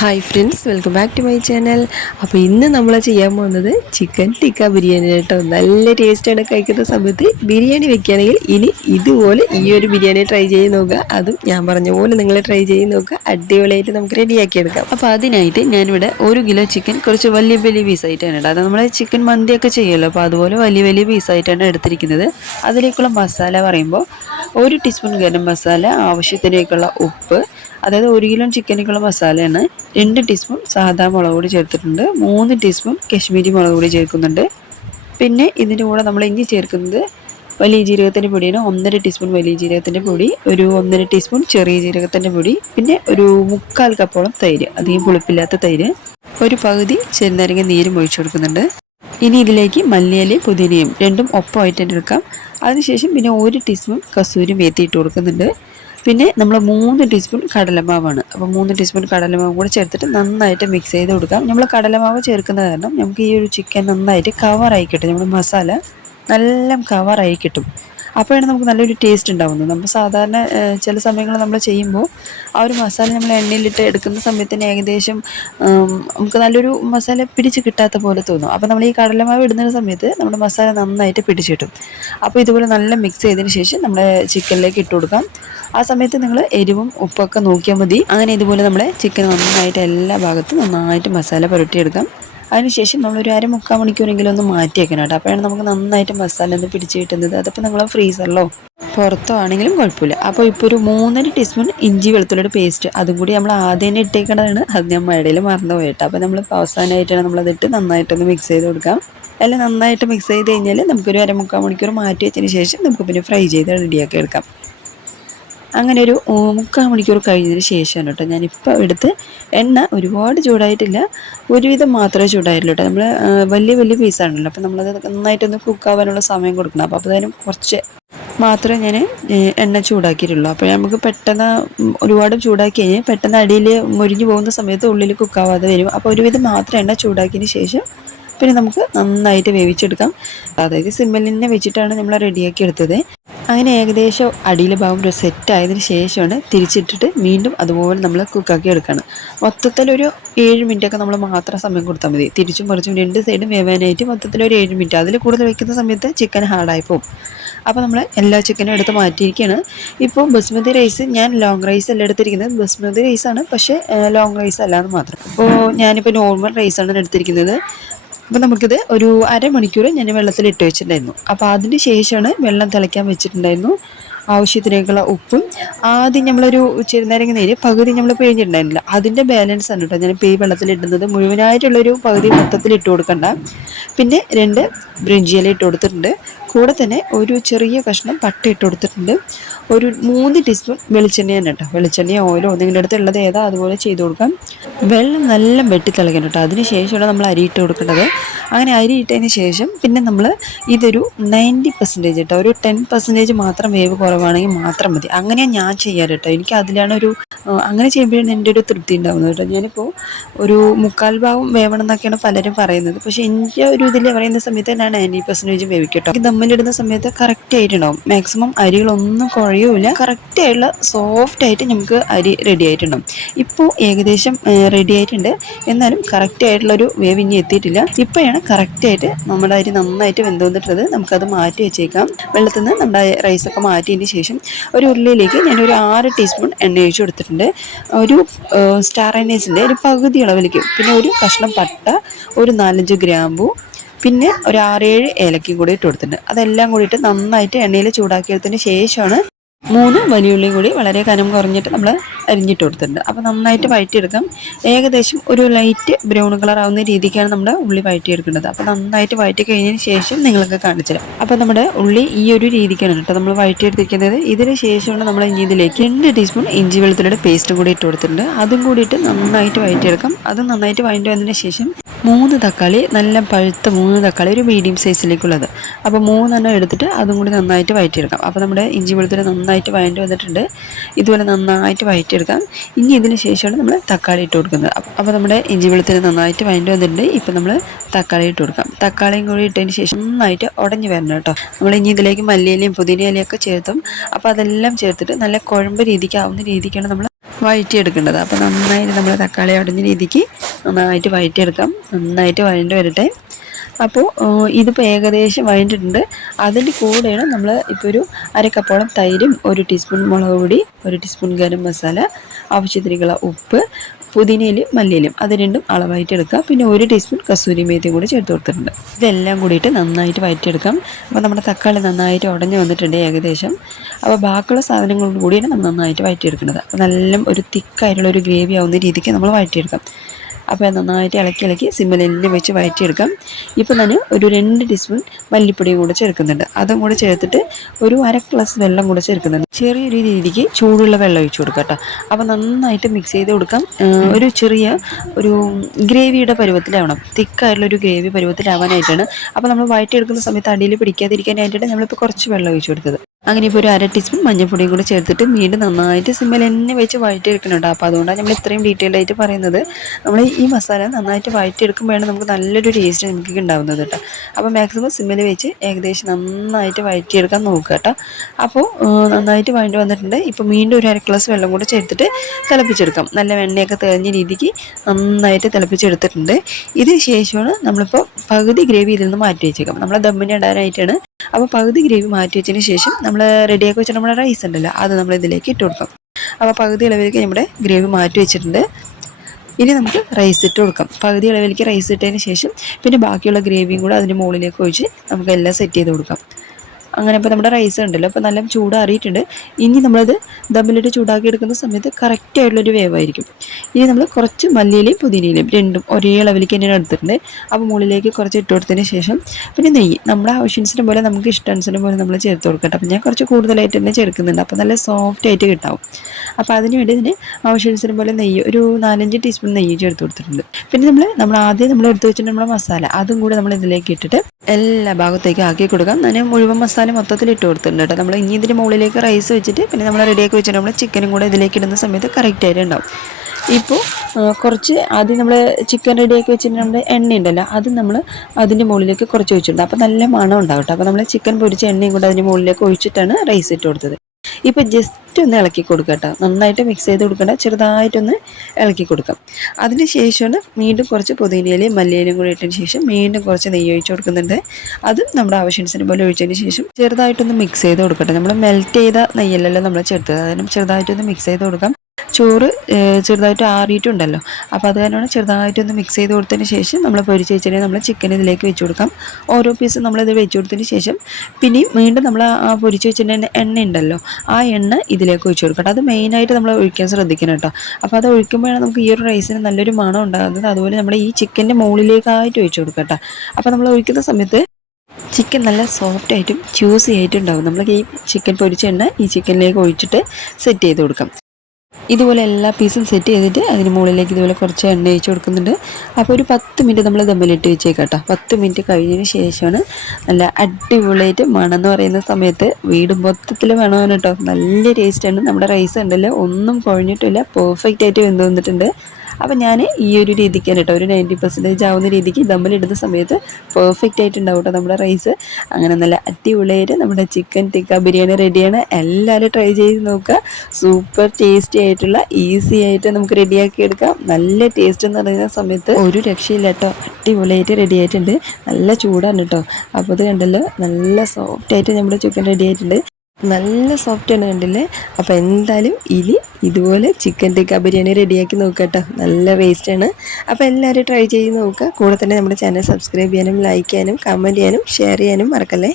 Hi friends, welcome back to my channel. അപ്പോൾ ഇന്ന് നമ്മൾ ചെയ്യാൻ പോകുന്നത് ചിക്കൻ ടിക്ക ബിരിയാണി കേട്ടോ. നല്ല ടേസ്റ്റാണ്. കഴിക്കുന്ന സമയത്ത് ബിരിയാണി വെക്കുകയാണെങ്കിൽ ഇനി ഇതുപോലെ ഈ ഒരു ബിരിയാണി ട്രൈ ചെയ്ത് നോക്കുക. അതും ഞാൻ പറഞ്ഞ പോലെ നിങ്ങൾ ട്രൈ ചെയ്ത് നോക്കുക. അടിപൊളിയായിട്ട് നമുക്ക് റെഡിയാക്കി എടുക്കാം. അപ്പോൾ അതിനായിട്ട് ഞാനിവിടെ 1 കിലോ ചിക്കൻ കുറച്ച് വലിയ വലിയ പീസായിട്ടാണ് കേട്ടോ. അത് നമ്മൾ ചിക്കൻ മന്തിയൊക്കെ ചെയ്യുമല്ലോ, അപ്പോൾ അതുപോലെ വലിയ വലിയ പീസായിട്ടാണ് എടുത്തിരിക്കുന്നത്. അതിലേക്കുള്ള മസാല പറയുമ്പോൾ 1 ടീസ്പൂൺ ഗരം മസാല, ആവശ്യത്തിനേക്കുള്ള ഉപ്പ്, അതായത് 1 കിലോ ചിക്കനിക്കുള്ള മസാലയാണ്. 2 ടീസ്പൂൺ സാധാ മുളക് പൊടി ചേർത്തിട്ടുണ്ട്. 3 ടീസ്പൂൺ കശ്മീരി മുളക് പൊടി ചേർക്കുന്നുണ്ട്. പിന്നെ ഇതിൻ്റെ കൂടെ നമ്മൾ ഇനി ചേർക്കുന്നത് വലിയ ജീരകത്തിൻ്റെ പൊടിയാണ്. 1.5 ടീസ്പൂൺ വലിയ ജീരകത്തിൻ്റെ പൊടി, ഒരു 1.5 ടീസ്പൂൺ ചെറിയ ജീരകത്തിൻ്റെ പൊടി, പിന്നെ ഒരു 1/4 കപ്പോളം തൈര്, അധികം പുളിപ്പില്ലാത്ത തൈര്, ഒരു പകുതി ചെറുനാരങ്ങ നീരും ഒഴിച്ചു കൊടുക്കുന്നുണ്ട്. ഇനി ഇതിലേക്ക് മല്ലിയിലയും പുതിനയും രണ്ടും ഒപ്പമായിട്ട് എടുക്കാം. അതിനുശേഷം പിന്നെ 1 ടീസ്പൂൺ കസൂരി മേത്തി ഇട്ട് കൊടുക്കുന്നുണ്ട്. പിന്നെ നമ്മൾ 3 ടീസ്പൂൺ കടലമാവാണ്. അപ്പോൾ 3 ടീസ്പൂൺ കടലമാവ് കൂടെ ചേർത്തിട്ട് നന്നായിട്ട് മിക്സ് ചെയ്ത് കൊടുക്കാം. നമ്മൾ കടലമാവ് ചേർക്കുന്നത് കാരണം നമുക്ക് ഈ ഒരു ചിക്കൻ നന്നായിട്ട് കവറായി കിട്ടും. നമ്മുടെ മസാല നല്ല കവറായി കിട്ടും. അപ്പോഴാണ് നമുക്ക് നല്ലൊരു ടേസ്റ്റ് ഉണ്ടാവുന്നത്. നമ്മൾ സാധാരണ ചില സമയങ്ങളിൽ നമ്മൾ ചെയ്യുമ്പോൾ ആ ഒരു മസാല നമ്മൾ എണ്ണയിലിട്ട് എടുക്കുന്ന സമയത്തിന് ഏകദേശം നമുക്ക് നല്ലൊരു മസാല പിടിച്ച് കിട്ടാത്ത പോലെ തോന്നും. അപ്പോൾ നമ്മൾ ഈ കടലമാവ് ഇടുന്ന സമയത്ത് നമ്മുടെ മസാല നന്നായിട്ട് പിടിച്ച് കിട്ടും. അപ്പോൾ ഇതുപോലെ നല്ല മിക്സ് ചെയ്തതിന് ശേഷം നമ്മൾ ചിക്കനിലേക്ക് ഇട്ട് കൊടുക്കാം. ആ സമയത്ത് നിങ്ങൾ എരിവും ഉപ്പൊക്കെ നോക്കിയാൽ മതി. അങ്ങനെ ഇതുപോലെ നമ്മൾ ചിക്കൻ നന്നായിട്ട് എല്ലാ ഭാഗത്തും നന്നായിട്ട് മസാല പുരട്ടിയെടുക്കാം. അതിനുശേഷം നമ്മളൊരു 1/4 മണിക്കൂറെങ്കിലും ഒന്ന് മാറ്റി വെക്കണം കേട്ടോ. അപ്പോഴാണ് നമുക്ക് നന്നായിട്ട് മസാല ഒന്ന് പിടിച്ച് കിട്ടുന്നത്. അതിപ്പോൾ നിങ്ങൾ ഫ്രീസറിലോ പുറത്തോ ആണെങ്കിലും കുഴപ്പമില്ല. അപ്പോൾ ഇപ്പോൾ ഒരു 3.5 ടീസ്പൂൺ ഇഞ്ചി വെളുത്തുള്ളിയുടെ പേസ്റ്റ്, അതും കൂടി നമ്മൾ ആദ്യം തന്നെ ഇട്ടേക്കണതാണ്. അത് ഞാൻ മഴയിൽ മറന്നു പോയിട്ട്, അപ്പോൾ നമ്മൾ അവസാനമായിട്ടാണ് നമ്മളതിട്ട് നന്നായിട്ടൊന്ന് മിക്സ് ചെയ്ത് കൊടുക്കാം. എല്ലാം നന്നായിട്ട് മിക്സ് ചെയ്ത് കഴിഞ്ഞാൽ നമുക്കൊരു 1/4 മണിക്കൂർ മാറ്റി വെച്ചതിന് ശേഷം നമുക്ക് പിന്നെ ഫ്രൈ ചെയ്ത് റെഡിയാക്കി എടുക്കാം. അങ്ങനെ ഒരു 3/4 മണിക്കൂർ കഴിഞ്ഞതിന് ശേഷമാണ് കേട്ടോ ഞാനിപ്പോൾ എടുത്ത് എണ്ണ ഒരുപാട് ചൂടായിട്ടില്ല, ഒരുവിധം മാത്രമേ ചൂടായിട്ടുള്ളൂ കേട്ടോ. നമ്മൾ വലിയ വലിയ പീസാണല്ലോ, അപ്പോൾ നമ്മളത് നന്നായിട്ടൊന്ന് കുക്കാവാനുള്ള സമയം കൊടുക്കണം. അപ്പോൾ അതിനും കുറച്ച് മാത്രമേ ഞാൻ എണ്ണ ചൂടാക്കിയിട്ടുള്ളൂ. അപ്പോൾ നമുക്ക് പെട്ടെന്ന് ഒരുപാട് ചൂടാക്കി കഴിഞ്ഞാൽ പെട്ടെന്ന് അടിയിൽ മുരിഞ്ഞു പോകുന്ന സമയത്ത് ഉള്ളിൽ കുക്കാവാതെ വരും. അപ്പോൾ ഒരുവിധം മാത്രം എണ്ണ ചൂടാക്കിയതിന് ശേഷം പിന്നെ നമുക്ക് നന്നായിട്ട് വേവിച്ചെടുക്കാം. അതായത് സിമ്മിൽ തന്നെ വെച്ചിട്ടാണ് നമ്മൾ റെഡിയാക്കി എടുത്തത്. അങ്ങനെ ഏകദേശം അടിയിലെ ഭാഗം ഒരു സെറ്റ് ആയതിനു ശേഷമാണ് തിരിച്ചിട്ടിട്ട് വീണ്ടും അതുപോലെ നമ്മൾ കുക്കാക്കി എടുക്കുകയാണ്. മൊത്തത്തിലൊരു 7 മിനിറ്റൊക്കെ നമ്മൾ മാത്രം സമയം കൊടുത്താൽ മതി. തിരിച്ചും മറിച്ചും 2 സൈഡും വേവാനായിട്ട് മൊത്തത്തിലൊരു 7 മിനിറ്റ്. അതിൽ കൂടുതൽ വയ്ക്കുന്ന സമയത്ത് ചിക്കൻ ഹാർഡായി പോകും. അപ്പോൾ നമ്മൾ എല്ലാ ചിക്കനും എടുത്ത് മാറ്റിയിരിക്കുകയാണ്. ഇപ്പോൾ ബസ്മതി റൈസ്, ഞാൻ ലോങ് റൈസ് അല്ല എടുത്തിരിക്കുന്നത്, ബസ്മതി റൈസാണ്, പക്ഷേ ലോങ് റൈസ് അല്ലാന്ന് മാത്രം. അപ്പോൾ ഞാനിപ്പോൾ നോർമൽ റൈസാണ് എടുത്തിരിക്കുന്നത്. അപ്പോൾ നമുക്കിത് ഒരു 1/2 മണിക്കൂർ ഞാൻ വെള്ളത്തിലിട്ട് വെച്ചിട്ടുണ്ടായിരുന്നു. അപ്പോൾ അതിന് ശേഷമാണ് വെള്ളം തിളയ്ക്കാൻ വെച്ചിട്ടുണ്ടായിരുന്നു. ആവശ്യത്തിനേക്കുള്ള ഉപ്പും, ആദ്യം നമ്മളൊരു ചെറുനാരങ്ങ നീര് പകുതി നമ്മൾ പിഴിഞ്ഞിട്ടുണ്ടായിരുന്നില്ല, അതിൻ്റെ ബാലൻസ് ആണ് കേട്ടോ ഞാനിപ്പോൾ ഈ വെള്ളത്തിലിടുന്നത്. മുഴുവനായിട്ടുള്ളൊരു പകുതി മൊത്തത്തിൽ ഇട്ട് കൊടുക്കണ്ട. പിന്നെ 2 ബ്രിഞ്ചി ഇല ഇട്ട് കൊടുത്തിട്ടുണ്ട്. കൂടെ തന്നെ ഒരു ചെറിയ കഷ്ണം പട്ട ഇട്ട് കൊടുത്തിട്ടുണ്ട്. ഒരു 3 ടീസ്പൂൺ വെളിച്ചെണ്ണയാണ് കേട്ടോ. വെളിച്ചെണ്ണയോ ഓയിലോ നിങ്ങളുടെ അടുത്തുള്ളത് ഏതാ അതുപോലെ ചെയ്ത് കൊടുക്കാം. വെള്ളം നല്ല വെട്ടി തിളക്കണം കേട്ടോ. അതിന് ശേഷമാണ് നമ്മൾ അരി ഇട്ട് കൊടുക്കേണ്ടത്. അങ്ങനെ അരി ഇട്ടതിന് ശേഷം പിന്നെ നമ്മൾ ഇതൊരു 90% കേട്ടോ, ഒരു 10% മാത്രം വേവ് കുറവാണെങ്കിൽ മാത്രം മതി. അങ്ങനെയാണ് ഞാൻ ചെയ്യാറ് കേട്ടോ. എനിക്ക് അതിലാണ് അങ്ങനെ ചെയ്യുമ്പോഴാണ് എൻ്റെ ഒരു തൃപ്തി ഉണ്ടാകുന്നത് കേട്ടോ. ഞാനിപ്പോൾ ഒരു 1/4 ഭാഗം വേവണം എന്നൊക്കെയാണ് പലരും പറയുന്നത്, പക്ഷേ എൻ്റെ ഒരു ഇതിൽ പറയുന്ന സമയത്ത് ഞാൻ 90% വേവിക്കും കേട്ടോ. ദമ്മിലിടുന്ന സമയത്ത് കറക്റ്റ് ആയിട്ടുണ്ടാവും. മാക്സിമം അരികളൊന്നും കുഴയൂല, കറക്റ്റ് ആയിട്ടുള്ള സോഫ്റ്റ് ആയിട്ട് നമുക്ക് അരി റെഡി ആയിട്ടുണ്ടാവും. ഇപ്പോൾ ഏകദേശം റെഡി ആയിട്ടുണ്ട്, എന്നാലും കറക്റ്റ് ആയിട്ടുള്ളൊരു വേവ് ഇനി എത്തിയിട്ടില്ല. ഇപ്പോഴാണ് കറക്റ്റായിട്ട് നമ്മുടെ അരി നന്നായിട്ട് വെന്ത് വന്നിട്ടുള്ളത്. നമുക്കത് മാറ്റി വെച്ചേക്കാം. വെള്ളത്തിൽ നിന്ന് നമ്മുടെ റൈസൊക്കെ മാറ്റിയതിന് ശേഷം ഒരു ഉരുളിയിലേക്ക് ഞാനൊരു 6 ടീസ്പൂൺ എണ്ണ ഒഴിച്ച് കൊടുത്തിട്ടുണ്ട്. ഒരു സ്റ്റാർ അനീസിൻ്റെ ഒരു പകുതി അളവിലേക്ക്, പിന്നെ ഒരു കഷ്ണം പട്ട, ഒരു 4-5 ഗ്രാമ്പൂ, പിന്നെ ഒരു 6-7 ഏലക്കയും കൂടി ഇട്ട് കൊടുത്തിട്ടുണ്ട്. അതെല്ലാം കൂടിയിട്ട് നന്നായിട്ട് എണ്ണയിൽ ചൂടാക്കിയെടുത്തതിന് ശേഷമാണ് 3 വലിയുള്ളിയും കൂടി വളരെ കനം കുറഞ്ഞിട്ട് നമ്മൾ അരിഞ്ഞിട്ട് കൊടുത്തിട്ടുണ്ട്. അപ്പോൾ നന്നായിട്ട് വഴറ്റിയെടുക്കാം. ഏകദേശം ഒരു ലൈറ്റ് ബ്രൗൺ കളർ ആവുന്ന രീതിക്കാണ് നമ്മുടെ ഉള്ളി വഴറ്റിയെടുക്കേണ്ടത്. അപ്പോൾ നന്നായിട്ട് വഴറ്റി കഴിഞ്ഞതിന് ശേഷം നിങ്ങൾക്ക് കാണിച്ചു തരാം. അപ്പോൾ നമ്മുടെ ഉള്ളി ഈ ഒരു രീതിക്കാണ് കേട്ടോ നമ്മൾ വഴറ്റിയെടുത്തിരിക്കുന്നത്. ഇതിന് ശേഷമാണ് നമ്മൾ ഇനി ഇതിലേക്ക് 2 ടീസ്പൂൺ ഇഞ്ചി വെളുത്തുള്ളിയുടെ പേസ്റ്റും കൂടി ഇട്ട് കൊടുത്തിട്ടുണ്ട്. അതും കൂടിയിട്ട് നന്നായിട്ട് വഴറ്റിയെടുക്കാം. അതും നന്നായിട്ട് വഴറ്റി വന്നതിന് ശേഷം 3 തക്കാളി, നല്ല പഴുത്ത 3 തക്കാളി, ഒരു മീഡിയം സൈസിലേക്കുള്ളത്. അപ്പോൾ 3 എടുത്തിട്ട് അതും കൂടി നന്നായിട്ട് വഴറ്റിയെടുക്കാം. അപ്പോൾ നമ്മുടെ ഇഞ്ചി വെളുത്തുള്ളി നന്നായിട്ട് വഴറ്റി വന്നിട്ടുണ്ട്. ഇതുപോലെ നന്നായിട്ട് വഴറ്റിയെടുക്കാം. ഇനി ഇതിന് ശേഷമാണ് നമ്മൾ തക്കാളി ഇട്ട് കൊടുക്കുന്നത്. അപ്പോൾ നമ്മുടെ ഇഞ്ചി വെളുത്തുള്ളി നന്നായിട്ട് വഴറ്റി വന്നിട്ടുണ്ട്. ഇപ്പോൾ നമ്മൾ തക്കാളി ഇട്ട് കൊടുക്കാം. തക്കാളിയും കൂടി ഇട്ടതിന് ശേഷം നന്നായിട്ട് ഉടഞ്ഞ് വരണം കേട്ടോ. നമ്മൾ ഇനി ഇതിലേക്ക് മല്ലിയിലയും പുതിനയിലയും ഒക്കെ ചേർത്തും. അപ്പോൾ അതെല്ലാം ചേർത്തിട്ട് നല്ല കുഴമ്പ് രീതിക്കാവുന്ന രീതിക്കാണ് നമ്മൾ വഴറ്റിയെടുക്കേണ്ടത്. അപ്പോൾ നന്നായിട്ട് നമ്മൾ തക്കാളി ഉടഞ്ഞ രീതിക്ക് നന്നായിട്ട് വഴറ്റിയെടുക്കാം. നന്നായിട്ട് വഴണ്ടി വരട്ടെ. അപ്പോൾ ഇതിപ്പോൾ ഏകദേശം വഴണ്ടിട്ടുണ്ട്. അതിൻ്റെ കൂടെയാണ് നമ്മൾ ഇപ്പോൾ ഒരു അരക്കപ്പോളം തൈരും 1 ടീസ്പൂൺ മുളക് പൊടി, 1 ടീസ്പൂൺ ഗരം മസാല, ആവശ്യത്തിനുള്ള ഉപ്പ്, പുതിനയിലും മല്ലിയിലും അത് രണ്ടും അളവായിട്ട് എടുക്കുക. പിന്നെ 1 ടീസ്പൂൺ കസൂരി മേത്തിയും കൂടി ചേർത്ത് കൊടുത്തിട്ടുണ്ട്. ഇതെല്ലാം കൂടിയിട്ട് നന്നായിട്ട് വഴറ്റിയെടുക്കാം. അപ്പോൾ നമ്മുടെ തക്കാളി നന്നായിട്ട് ഉടഞ്ഞു വന്നിട്ടുണ്ട് ഏകദേശം. അപ്പോൾ ബാക്കിയുള്ള സാധനങ്ങളോട് കൂടിയാണ് നമ്മൾ നന്നായിട്ട് വഴറ്റിയെടുക്കുന്നത്. അപ്പോൾ നല്ല ഒരു തിക്കായിട്ടുള്ള ഒരു ഗ്രേവി ആവുന്ന രീതിക്ക് നമ്മൾ വഴറ്റിയെടുക്കാം. അപ്പോൾ നന്നായിട്ട് ഇളക്കി സിമ്മിൽ തന്നെ വെച്ച് വഴറ്റിയെടുക്കാം. ഇപ്പോൾ ഞാൻ ഒരു 2 ടീസ്പൂൺ മല്ലിപ്പൊടിയും കൂടെ ചേർക്കുന്നുണ്ട്. അതും കൂടെ ചേർത്തിട്ട് ഒരു അര ഗ്ലാസ് വെള്ളം കൂടെ ചേർക്കുന്നുണ്ട്. ചെറിയൊരു രീതിക്ക് ചൂടുള്ള വെള്ളം ഒഴിച്ച് കൊടുക്കാം കേട്ടോ. അപ്പോൾ നന്നായിട്ട് മിക്സ് ചെയ്ത് കൊടുക്കാം. ഒരു ചെറിയ ഒരു ഗ്രേവിയുടെ പരുവത്തിലാവണം, തിക്കായിട്ടുള്ളൊരു ഗ്രേവി പരുവത്തിലാവാനായിട്ടാണ്. അപ്പോൾ നമ്മൾ വഴറ്റിയെടുക്കുന്ന സമയത്ത് അടിയിൽ പിടിക്കാതിരിക്കാനായിട്ടാണ് നമ്മളിപ്പോൾ കുറച്ച് വെള്ളം ഒഴിച്ച് കൊടുത്തത്. അങ്ങനെ ഇപ്പോൾ ഒരു 1/2 ടീസ്പൂൺ മഞ്ഞൾപ്പൊടിയും കൂടി ചേർത്തിട്ട് വീണ്ടും നന്നായിട്ട് സിമ്മിൽ തന്നെ വെച്ച് വഴറ്റിയെടുക്കുന്നുണ്ട്. അപ്പോൾ അതുകൊണ്ടാണ് നമ്മൾ ഇത്രയും ഡീറ്റെയിൽഡ് ആയിട്ട് പറയുന്നത്. നമ്മൾ ഈ മസാല നന്നായിട്ട് വഴറ്റിയെടുക്കുമ്പോഴാണ് നമുക്ക് നല്ലൊരു ടേസ്റ്റ് നമുക്ക് ഉണ്ടാവുന്നത് കേട്ടോ. അപ്പോൾ മാക്സിമം സിമ്മിൽ വെച്ച് ഏകദേശം നന്നായിട്ട് വഴറ്റിയെടുക്കാൻ നോക്കുക കേട്ടോ. അപ്പോൾ നന്നായിട്ട് വഴണ്ടി വന്നിട്ടുണ്ട്. ഇപ്പോൾ വീണ്ടും ഒരു 1/2 ഗ്ലാസ് വെള്ളം കൂടി ചേർത്തിട്ട് തിളപ്പിച്ചെടുക്കാം. നല്ല വെണ്ണയൊക്കെ തെളിഞ്ഞ രീതിക്ക് നന്നായിട്ട് തിളപ്പിച്ചെടുത്തിട്ടുണ്ട്. ഇതിന് ശേഷമാണ് നമ്മളിപ്പോൾ പകുതി ഗ്രേവി ഇതിൽ നിന്ന് മാറ്റി വെച്ചേക്കാം. നമ്മൾ ദമ്മിന് ഇടാനായിട്ടാണ്. അപ്പോൾ പകുതി ഗ്രേവി മാറ്റി വെച്ചതിന് ശേഷം നമ്മൾ റെഡിയാക്കി വെച്ചാൽ നമ്മുടെ റൈസ് ഉണ്ടല്ലോ, അത് നമ്മൾ ഇതിലേക്ക് ഇട്ട് കൊടുക്കാം. അപ്പോൾ പകുതി ഇളവിലേക്ക് നമ്മുടെ ഗ്രേവി മാറ്റി വെച്ചിട്ടുണ്ട്. ഇനി നമുക്ക് റൈസ് ഇട്ട് കൊടുക്കാം. പകുതി ഇളവിലേക്ക് റൈസ് ഇട്ടതിന് ശേഷം പിന്നെ ബാക്കിയുള്ള ഗ്രേവിയും കൂടെ അതിൻ്റെ മുകളിലേക്ക് ഒഴിച്ച് നമുക്ക് എല്ലാം സെറ്റ് ചെയ്ത് കൊടുക്കാം. അങ്ങനെ ഇപ്പോൾ നമ്മുടെ റൈസ് ഉണ്ടല്ലോ, അപ്പോൾ നല്ല ചൂടാറിയിട്ടുണ്ട്. ഇനി നമ്മളത് ദമ്മിലിട്ട് ചൂടാക്കി എടുക്കുന്ന സമയത്ത് കറക്റ്റായിട്ടുള്ളൊരു വേവായിരിക്കും. ഇനി നമ്മൾ കുറച്ച് മല്ലിയിലയും പുതിനയിലയും രണ്ടും ഒരേ അളവിലേക്ക് തന്നെയാണ് എടുത്തിട്ടുണ്ട്. അപ്പോൾ മുകളിലേക്ക് കുറച്ച് ഇട്ട് കൊടുത്തതിന് ശേഷം പിന്നെ നെയ്യ് നമ്മുടെ ആവശ്യത്തിന് പോലെ നമുക്ക് ഇഷ്ടാനുസരണം പോലെ നമ്മൾ ചേർത്ത് കൊടുക്കട്ടെ. അപ്പോൾ ഞാൻ കുറച്ച് കൂടുതലായിട്ട് തന്നെ ചേർക്കുന്നുണ്ട്. അപ്പോൾ നല്ല സോഫ്റ്റ് ആയിട്ട് കിട്ടാവും. അപ്പോൾ അതിന് വേണ്ടി ഇതിന് ആവശ്യാനുസരണം പോലെ നെയ്യ് ഒരു 4-5 ടീസ്പൂൺ നെയ്യ് ചേർത്ത് കൊടുത്തിട്ടുണ്ട്. പിന്നെ നമ്മൾ ആദ്യം നമ്മൾ എടുത്ത് വെച്ചിട്ട് നമ്മുടെ മസാല അതും കൂടെ നമ്മൾ ഇതിലേക്ക് ഇട്ടിട്ട് എല്ലാ ഭാഗത്തേക്കും ആക്കി കൊടുക്കാം. ഞാൻ മുഴുവൻ മസാല മൊത്തത്തിൽ ഇട്ട് കൊടുത്തിട്ടുണ്ട് കേട്ടോ. നമ്മൾ ഇനി ഇതിൻ്റെ മുകളിലേക്ക് റൈസ് വെച്ചിട്ട് പിന്നെ നമ്മൾ റെഡിയാക്കി വെച്ചിട്ട് നമ്മൾ ചിക്കനും കൂടെ ഇതിലേക്ക് ഇടുന്ന സമയത്ത് കറക്റ്റായിട്ട് ഉണ്ടാവും. ഇപ്പോൾ കുറച്ച് ആദ്യം നമ്മൾ ചിക്കൻ റെഡിയാക്കി വെച്ചിട്ട് നമ്മുടെ എണ്ണ ഉണ്ടല്ലോ, അത് നമ്മൾ അതിൻ്റെ മുകളിലേക്ക് കുറച്ച് ഒഴിച്ചിട്ടുണ്ട്. അപ്പോൾ നല്ല മണം ഉണ്ടാവും കേട്ടോ. അപ്പോൾ നമ്മൾ ചിക്കൻ പൊരിച്ച എണ്ണയും കൂടെ അതിൻ്റെ മുകളിലേക്ക് ഒഴിച്ചിട്ടാണ് റൈസ് ഇട്ട് കൊടുത്തത്. ഇപ്പോൾ ജസ്റ്റ് ഒന്ന് ഇളക്കി കൊടുക്കുക കേട്ടോ. നന്നായിട്ട് മിക്സ് ചെയ്ത് കൊടുക്കണ്ട, ചെറുതായിട്ടൊന്ന് ഇളക്കി കൊടുക്കാം. അതിന് ശേഷമാണ് വീണ്ടും കുറച്ച് പുതിനയിലയും മല്ലിയിലയും കൂടി ഇട്ടതിന് ശേഷം വീണ്ടും കുറച്ച് നെയ്യ് ഒഴിച്ച് കൊടുക്കുന്നുണ്ട്. അതും നമ്മുടെ ആവശ്യത്തിന് പോലെ ഒഴിച്ചതിന് ശേഷം ചെറുതായിട്ടൊന്ന് മിക്സ് ചെയ്ത് കൊടുക്കട്ടെ. നമ്മൾ മെൽറ്റ് ചെയ്ത നെയ്യല്ലല്ലോ നമ്മൾ ചേർത്തത്, അതിനും ചെറുതായിട്ടൊന്ന് മിക്സ് ചെയ്ത് കൊടുക്കാം. ചോറ് ചെറുതായിട്ട് ആറിയിട്ടുണ്ടല്ലോ, അപ്പോൾ അത് കാരണമാണ് ചെറുതായിട്ടൊന്ന് മിക്സ് ചെയ്ത് കൊടുത്തതിന് ശേഷം നമ്മൾ പൊരിച്ച് വെച്ചിട്ട് നമ്മൾ ചിക്കൻ ഇതിലേക്ക് വെച്ച് കൊടുക്കാം. ഓരോ പീസും നമ്മളിത് വെച്ച് കൊടുത്തതിന് ശേഷം പിന്നെയും വീണ്ടും നമ്മൾ ആ പൊരിച്ച് വെച്ചിട്ട് എണ്ണ ഉണ്ടല്ലോ, ആ എണ്ണ ഇതിലേക്ക് ഒഴിച്ച് കൊടുക്കട്ടെ. അത് മെയിനായിട്ട് നമ്മൾ ഒഴിക്കാൻ ശ്രദ്ധിക്കണം കേട്ടോ. അപ്പോൾ അത് ഒഴിക്കുമ്പോഴാണ് നമുക്ക് ഈ ഒരു റൈസിന് നല്ലൊരു മണം ഉണ്ടാകുന്നത്. അതുപോലെ നമ്മൾ ഈ ചിക്കൻ്റെ മുകളിലേക്കായിട്ട് ഒഴിച്ച് കൊടുക്കട്ടെ. അപ്പോൾ നമ്മൾ ഒഴിക്കുന്ന സമയത്ത് ചിക്കൻ നല്ല സോഫ്റ്റ് ആയിട്ടും ജ്യൂസി ആയിട്ടും ഉണ്ടാകും. നമ്മൾ ഈ ചിക്കൻ പൊരിച്ച എണ്ണ ഈ ചിക്കനിലേക്ക് ഒഴിച്ചിട്ട് സെറ്റ് ചെയ്ത് കൊടുക്കാം. ഇതുപോലെ എല്ലാ പീസും സെറ്റ് ചെയ്തിട്ട് അതിന് മുകളിലേക്ക് ഇതുപോലെ കുറച്ച് എണ്ണ ഒഴിച്ച് കൊടുക്കുന്നുണ്ട്. അപ്പോൾ ഒരു 10 മിനിറ്റ് നമ്മൾ ദമ്മിലിട്ട് വെച്ചേക്കാം കേട്ടോ. 10 മിനിറ്റ് കഴിഞ്ഞതിന് ശേഷമാണ് നല്ല അടിപൊളിയായിട്ട് മണം എന്ന് പറയുന്ന സമയത്ത് വീട് മൊത്തത്തിൽ വേണമെന്ന് കേട്ടോ. നല്ല ടേസ്റ്റാണ്. നമ്മുടെ റൈസ് ഉണ്ടല്ലോ, ഒന്നും കുഴഞ്ഞിട്ടില്ല, പെർഫെക്റ്റ് ആയിട്ട് വെന്ത് വന്നിട്ടുണ്ട്. അപ്പോൾ ഞാൻ ഈ ഒരു രീതിക്കാണ് കേട്ടോ, ഒരു 90% ആവുന്ന രീതിക്ക് ദമ്മിലിടുന്ന സമയത്ത് പെർഫെക്റ്റ് ആയിട്ടുണ്ടാവും കേട്ടോ നമ്മുടെ റൈസ്. അങ്ങനെ നല്ല അടിപൊളിയായിട്ട് നമ്മുടെ ചിക്കൻ ടിക്ക ബിരിയാണി റെഡിയാണ്. എല്ലാവരും ട്രൈ ചെയ്ത് നോക്കുക. സൂപ്പർ ടേസ്റ്റി ആയിട്ടുള്ള ഈസി ആയിട്ട് നമുക്ക് റെഡിയാക്കി എടുക്കാം. നല്ല ടേസ്റ്റ് എന്ന് പറയുന്ന സമയത്ത് ഒരു രക്ഷയില്ല കേട്ടോ. അടിപൊളിയായിട്ട് റെഡി ആയിട്ടുണ്ട്. നല്ല ചൂടാണ് കേട്ടോ. അപ്പോൾ ഇത് കണ്ടല്ലോ, നല്ല സോഫ്റ്റ് ആയിട്ട് നമ്മുടെ ചിക്കൻ റെഡി ആയിട്ടുണ്ട്. നല്ല സോഫ്റ്റാണ് കണ്ടില്ലേ. അപ്പോൾ എന്തായാലും ഇതുപോലെ ചിക്കൻ ടിക്ക ബിരിയാണി റെഡിയാക്കി നോക്കുക കേട്ടോ. നല്ല ടേസ്റ്റാണ്. അപ്പോൾ എല്ലാവരും ട്രൈ ചെയ്ത് നോക്കുക. കൂടെ തന്നെ നമ്മുടെ ചാനൽ സബ്സ്ക്രൈബ് ചെയ്യാനും ലൈക്ക് ചെയ്യാനും കമൻറ്റ് ചെയ്യാനും ഷെയർ ചെയ്യാനും മറക്കല്ലേ.